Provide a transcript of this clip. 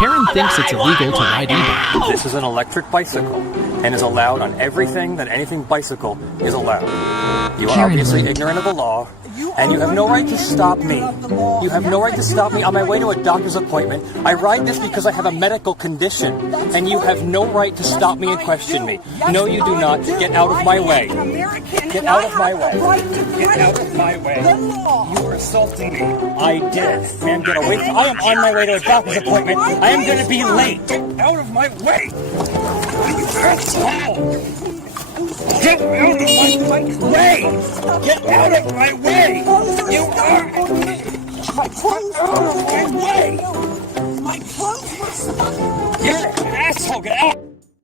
Karen thinks it's illegal to ride e-bike. This is an electric bicycle and is allowed on everything that anything bicycle is allowed. You are Karen obviously blinked. ignorant of the law, and you have no right to stop me. You have no right to stop me on my way to a doctor's appointment. I ride this because I have a medical condition, and you have no right to stop me and question me. No, you do not. Get out of my way. Get out of my way. Get out of my way. You are assaulting me. I did. Ma'am, get away from... I am on my way to a doctor's appointment. I am going to be late. Get out of my way. You asshole. Get out of my way! Get out of my way! You are... Get out of my way! You're an asshole! Get out!